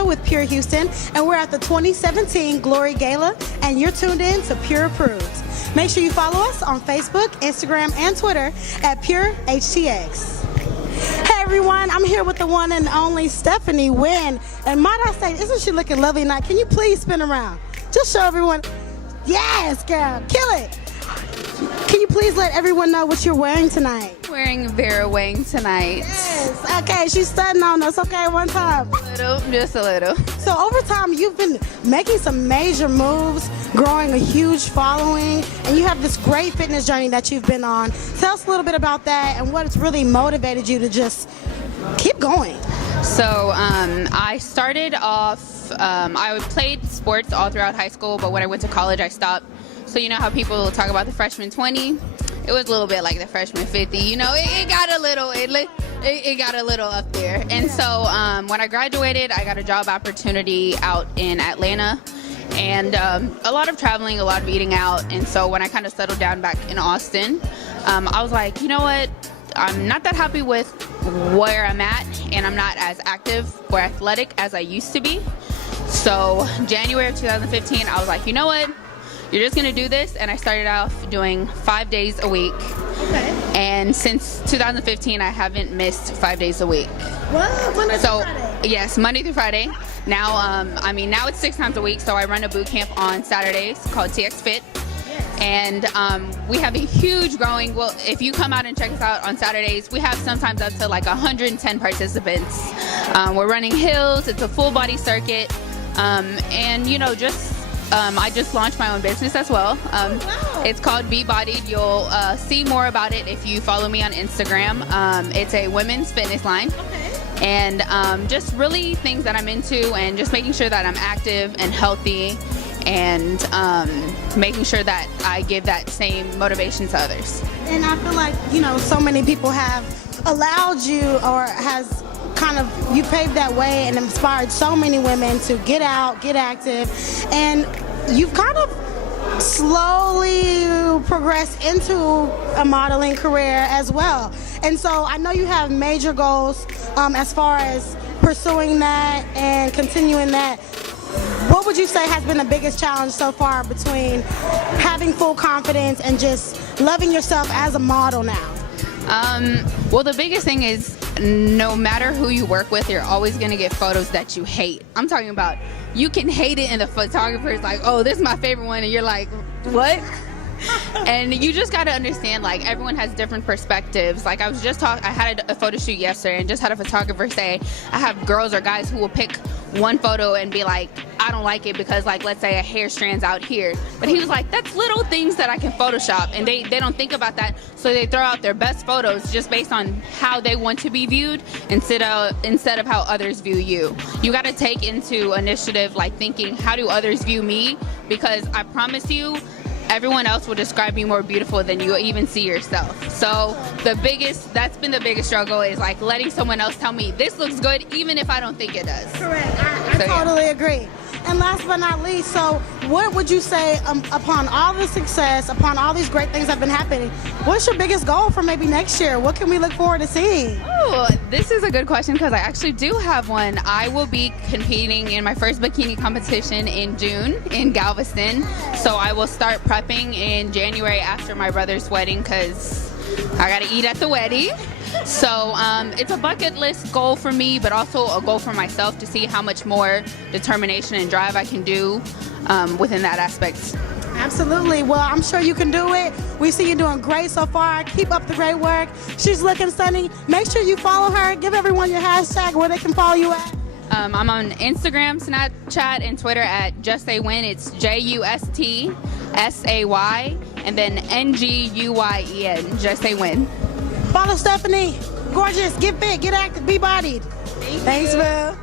Gala with Pure Houston, and we're at the 2017 Glory Gala, and you're tuned in to Pure Approved. Make sure you follow us on Facebook, Instagram, and Twitter at Pure HTX. Hey everyone, I'm here with the one and only Stephanie Wynn, and might I say, isn't she looking lovely tonight? Can you please spin around? Just show everyone. Yes, girl, kill it. Can you please let everyone know what you're wearing tonight? Wearing Vera Wang tonight. Yes. Okay, she's stunning on us. Okay, one time. Just a little. So over time, you've been making some major moves, growing a huge following, and you have this great fitness journey that you've been on. Tell us a little bit about that and what it's really motivated you to just keep going. So I started off, I played sports all throughout high school, but when I went to college, I stopped. So you know how people talk about the freshman 20? It was a little bit like the freshman 50. You know, it got a little, it got a little up there. And so when I graduated, I got a job opportunity out in Atlanta, and a lot of traveling, a lot of eating out. And so when I kind of settled down back in Austin, I was like, you know what? I'm not that happy with where I'm at, and I'm not as active or athletic as I used to be. So January of 2015, I was like, you know what? You're just gonna do this, and I started off doing 5 days a week. Okay. And since 2015, I haven't missed 5 days a week. What? Monday through Friday? Yes, Monday through Friday. Now, now it's 6 times a week. So I run a boot camp on Saturdays called TX Fit. And we have a huge growing, well, if you come out and check us out on Saturdays, we have sometimes up to like 110 participants. We're running hills, it's a full body circuit. And you know, I just launched my own business as well. Wow. It's called Be Bodied. You'll see more about it if you follow me on Instagram. It's a women's fitness line. Okay. And just really things that I'm into, and just making sure that I'm active and healthy, and making sure that I give that same motivation to others. And I feel like, you know, so many people have allowed you, or has kind of, you paved that way and inspired so many women to get out, get active, and you've kind of slowly progressed into a modeling career as well. And so I know you have major goals as far as pursuing that and continuing that. What would you say has been the biggest challenge so far between having full confidence and just loving yourself as a model now? Well, the biggest thing is, no matter who you work with, you're always going to get photos that you hate. I'm talking about, you can hate it and the photographer's like, oh, this is my favorite one, and you're like, what? And you just got to understand, like, everyone has different perspectives. Like, I had a photo shoot yesterday and just had a photographer say, I have girls or guys who will pick one photo and be like, I don't like it because, like, let's say a hair strand's out here. But he was like, that's little things that I can Photoshop, and they don't think about that, so they throw out their best photos just based on how they want to be viewed instead of how others view you. You got to take into initiative, like, thinking, how do others view me? Because I promise you, everyone else will describe you more beautiful than you even see yourself. So that's been the biggest struggle, is like letting someone else tell me this looks good even if I don't think it does. Correct. I totally agree. And last but not least, so what would you say upon all the success, upon all these great things that have been happening, what's your biggest goal for maybe next year? What can we look forward to seeing? Oh, this is a good question, because I actually do have one. I will be competing in my first bikini competition in June in Galveston. So I will start prepping in January after my brother's wedding, because I got to eat at the wedding. So it's a bucket list goal for me, but also a goal for myself to see how much more determination and drive I can do within that aspect. Absolutely. Well, I'm sure you can do it. We see you doing great so far. Keep up the great work. She's looking stunning. Make sure you follow her. Give everyone your hashtag where they can follow you at. I'm on Instagram, Snapchat, and Twitter at JustSayWin. It's JUSTSAY and then NGUYEN. Just Say Win. Follow Stephanie. Gorgeous. Get fit. Get active. Be bodied. Thanks, Will.